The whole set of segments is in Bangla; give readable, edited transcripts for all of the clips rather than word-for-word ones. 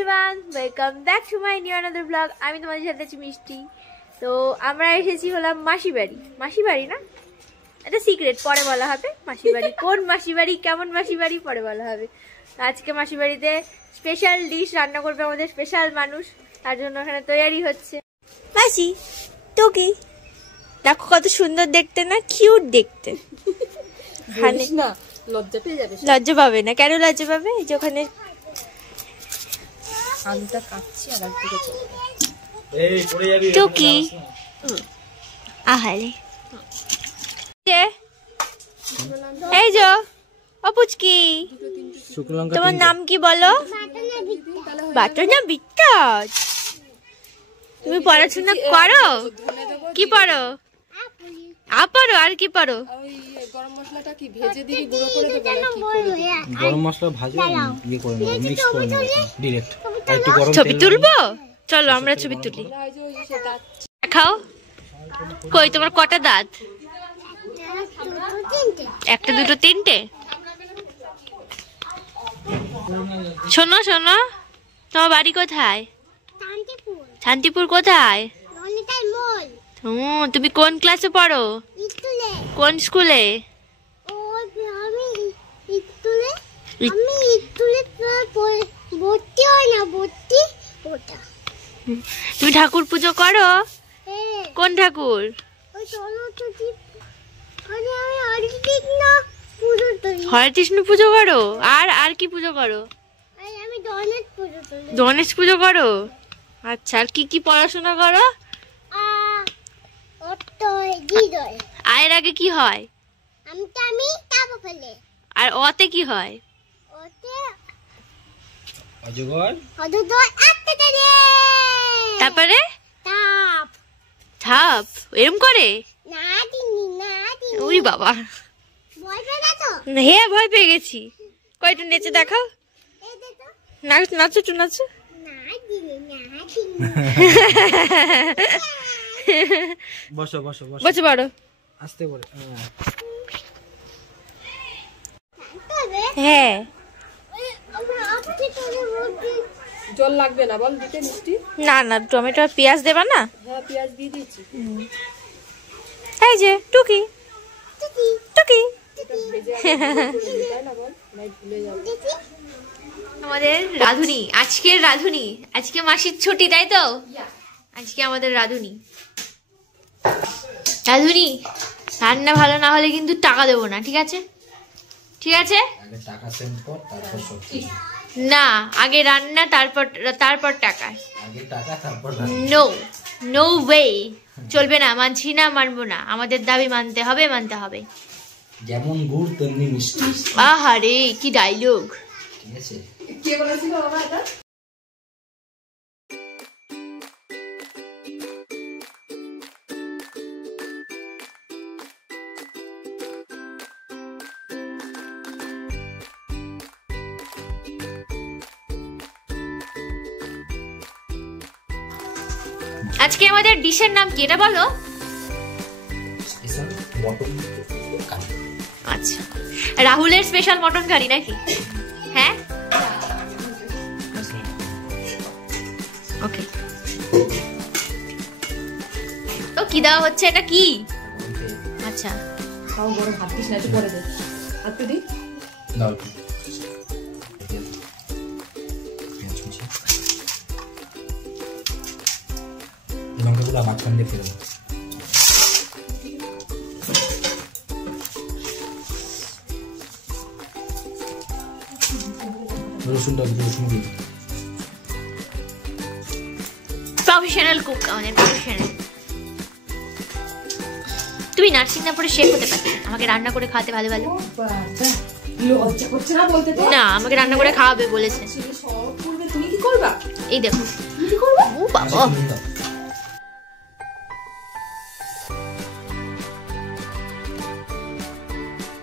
Everyone, welcome back to my new another blog. আমি তোমাদের সাথে আছি মিষ্টি। তো আমরা এসেছি হলাম মাসি বাড়ি। মাসি বাড়ি না, এটা সিক্রেট, পরে বলা হবে। মাসি বাড়ি কোন মাসি বাড়ি, কেমন মাসি বাড়ি পরে বলা হবে। আজকে মাসি বাড়িতে স্পেশাল ডিশ রান্না করবে আমাদের স্পেশাল মানুষ, তার জন্য এখানে তৈরি হচ্ছে। মাসি তো কি দেখো কত সুন্দর দেখতে না, কিউট দেখতে। লজ্জা পাবে না, কেন লজ্জা পাবে? এই যে ওখানে আলুটা কাটছি আর একটু টুকি আহারে এই যে অপুচকি, তোমার নাম কি বলো? বাটা না বিকাশ। তুমি পড়াশোনা করো? কি পড়ো? পড়ো আর কি পড়ো? গরম মশলাটা কি ভেজে দিবি, গুঁড়ো করে দেব নাকি? গরম মশলা ভাজে ইয়ে করে নেব, মিক্স করে নেব ডাইরেক্ট। আর একটু গরম ছবি তুলবো, চলো আমরা ছবি তুলি। দেখাও কই তোমার কটা দাঁত? একটা দুটো তিনটে। শোনো শোনো, তোমার বাড়ি কোথায়? শান্তিপুর কোথায়? তুমি কোন ক্লাসে পড়ো? কোন স্কুলে? তুমি ঠাকুর পুজো করো? কোন ঠাকুর? হরেকৃষ্ণ পুজো করো? আর কি পুজো করো? গণেশ পুজো করো। আচ্ছা, আর কি কি পড়াশোনা করো? আয়ের আগে কি হয়? আর অতে কি হয়? তারপরে থাপ এরম করে? ওই বাবা, হ্যাঁ ভয় পেয়ে গেছি। কয়টা নেচে দেখাও, নাচো একটু নাচো। বসো বসো বসে পড়ো আস্তে করে। হ্যাঁ জল লাগবে না বল দিতে মিষ্টি? না না, টমেটো আর পেঁয়াজ দেবা না? হ্যাঁ পেঁয়াজ দিয়ে দিয়েছি। এই যে টুকি টুকি আমাদের রাধুনি, আজকের রাধুনি। আজকে মাসির ছুটি তাই তো? আজকে আমাদের রাধুনি। রাধুনি রান্না ভালো না হলে কিন্তু টাকা দেবো না, ঠিক আছে? ঠিক আছে না, আগে রান্না তারপর টাকা। নো নো ওয়ে, চলবে না, মানছি না, মানবো না। আমাদের দাবি মানতে হবে, মানতে হবে। যেমন গুড় তেমনি মিষ্টি। আহারে কি ডায়লগ! ঠিক আছে, কে বলেছিল বাবা এটা? আজকে আমাদের ডিশের নাম কি এটা বলো? আচ্ছা, রাহুলের স্পেশাল মটন কারি নাকি? হ্যাঁ ওকে। তো কি দেওয়া হচ্ছে, এটা কি? আচ্ছা খাও, বড় ভাত দিস না, একটু পরে দে। হাত দি দাও। লঙ্কাগুলো মাঝখান দিয়ে ফেলে দাও। প্রফেশনাল কুক, আমাদের প্রফেশনাল। তুমি নার্সিং না পড়ে শেফ হতে পারতে, আমাকে রান্না করে খাওয়াতে ভালো ভালো। না, আমাকে রান্না করে খাওয়াবে বলেছে। তুমি কি করবা? এই দেখো ও বাবা,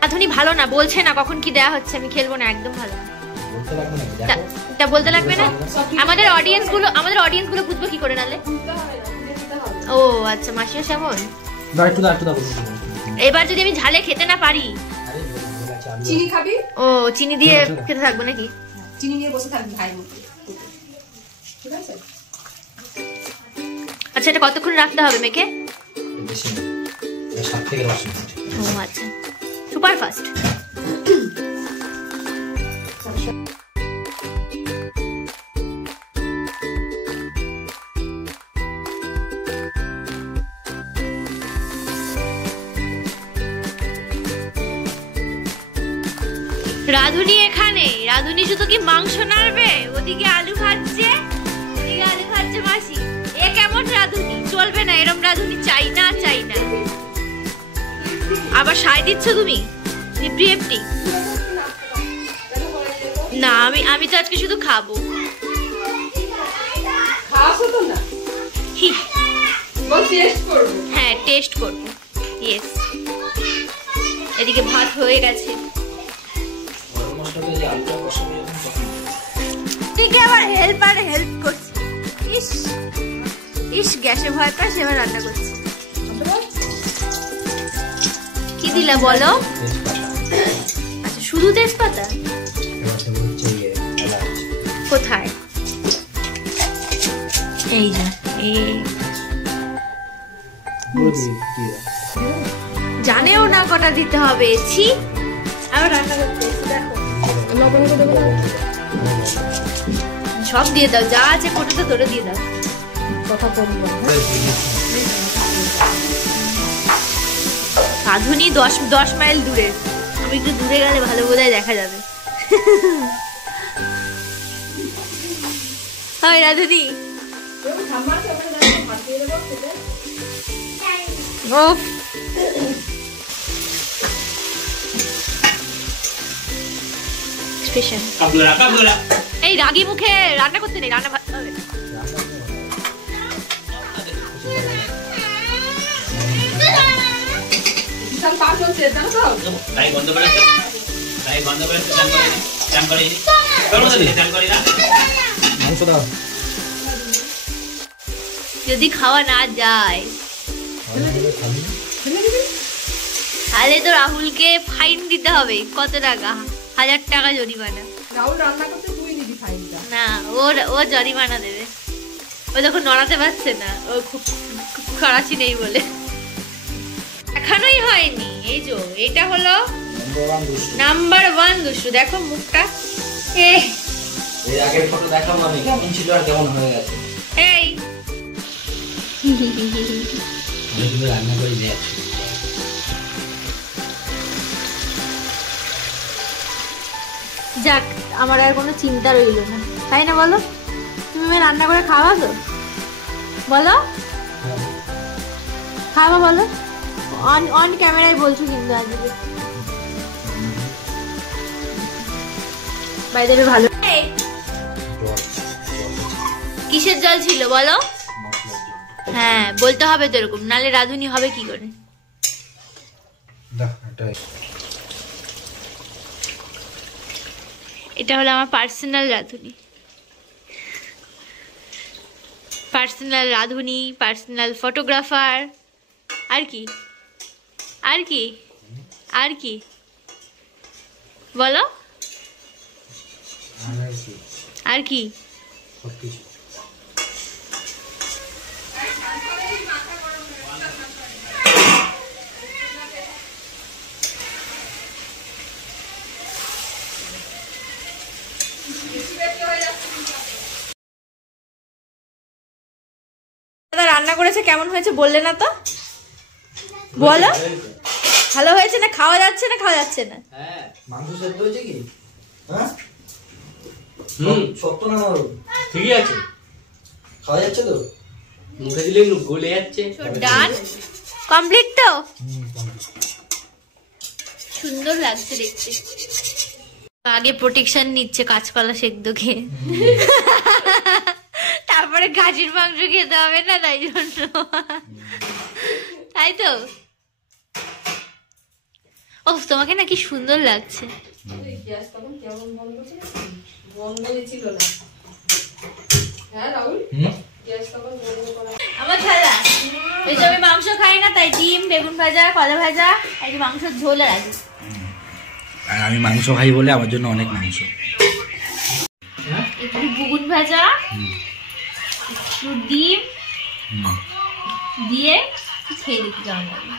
রাধুনি ভালো না বলছে না, কখন কি দেয়া হচ্ছে। আমি খেলবো না, একদম ভালো না। তা বলতে লাগবে না? আমাদের অডিয়েন্স গুলো বুঝবো কি করে নালে? ও আচ্ছা, মাসিও সেমন। এবার যদি আমি ঝালে খেতে না পারি, চিনি খাবি? ও চিনি দিয়ে খেতে থাকবো নাকি? চিনি নিয়ে বসে থাকবি ভাই। আচ্ছা, এটা কতক্ষণ রাখতে হবে মেখে? বেশি না, 7 থেকে 10 মিনিট। ও আচ্ছা, সুপার ফাস্ট। রাধুনি এখানে, রাধুনি শুধু কি মাংস নাড়বে, ওদিকে আলু ভাজছে, এদিকে আলু ভাজছে মাসি। এ কেমন রাধুনি? চলবে না এরম রাধুনি, চাই না চাই না। আবার সাই দিচ্ছ তুমি এপ্রি এপ্রি? না, আমি তো আজকে শুধু খাবো। হ্যাঁ, টেস্ট করবো। ইয়েস, এদিকে ভাত হয়ে গেছে। ঠিক আবার হেল্প করছে। ইস ইস, গ্যাসে ভয় পায়, সে আবার রান্না করছে। কি দিলা বলো? আচ্ছা, শুধু তেজপাতা? কোথায়? এই যে, জানেও না কটা দিতে হবে। ছি, আবার রান্না করতে দেখো। সব দিয়ে দাও, যা আছে কোটাটা ধরে দিয়ে দাও। কথা বলবো রাধুনি 10 মাইল দূরে। আমি একটু দূরে গেলে ভালো বোধহয় দেখা যাবে। হয় রাধুনি। এই রাগি মুখে রান্না করতে নেই, রান্না ভাবতে হবে। যদি খাওয়া না যায় তাহলে তো রাহুলকে ফাইন দিতে হবে। কত টাকা? 1000 টাকা জরিমানা। না, ও জরিমানা দেবে। ও যখন নড়াতে পারছে না, ও খুব খরাচি নেই বলে। এখনোই হয়নি। এই যে এটা হলো নাম্বার 1 দুষ্টু। দেখো মুখটা। এই আগের ফটো দেখাও আমি, কেমন ছিল আর কেমন হয়ে গেছে। এই আমি রান্না করে দিয়েছি। যাক, আমার আর কোনো চিন্তা রইল না, তাই না বলো? তুমি রান্না করে খাওয়া তো বলো, খাওয়া বলো। অন ক্যামেরায় বলছো কিন্তু আজকে। বাই দ্য ওয়ে, ভালো। কিসের জল ছিল বলো? হ্যাঁ, বলতে হবে তো এরকম, নালে রাধুনি হবে কি করে? এটা হলো আমার পার্সোনাল রাধুনি, পার্সোনাল রাধুনি, পার্সোনাল ফটোগ্রাফার। আর কি আর কি আর কি বলো? আর কি? রান্না করেছে, কেমন হয়েছে বললে না তো? বলো, ভালো হয়েছে না? খাওয়া যাচ্ছে না? খাওয়া যাচ্ছে না? হ্যাঁ, মাংস সেদ্ধ হয়েছে কি? হ্যাঁ, শক্ত না নরম? ঠিকই আছে, খাওয়া যাচ্ছে তো? মুখে দিলে গলে যাচ্ছে। ডান, কমপ্লিট তো? সুন্দর লাগছে দেখতে। আগে প্রোটেকশন নিচ্ছে কাঁচকলা সেদ্ধ খেয়ে, তারপরে গাছের মাংস খেতে হবে না, তাই জন্য। তাই তো? ও, তোমাকে না কি সুন্দর লাগছে। আমার থালা, ওই যে আমি মাংস খাই না, তাই ডিম, বেগুন ভাজা, কলা ভাজা, আর মাংসের ঝোল আছে। আর আমি মাংস খাই বলে আমার জন্য অনেক মাংস। একটু বেগুন ভাজা, একটু ডিম দিয়ে খেয়ে দেখি কেমন লাগে।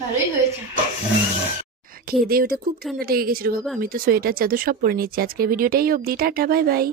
ভালোই হয়েছে। খেয়ে দিয়ে ওটা খুব ঠান্ডা লেগে গেছিল বাবা, আমি তো সোয়েটার চাদর সব পরে নিচ্ছি। আজকের ভিডিওটাই অবধি, টাটা বাই বাই।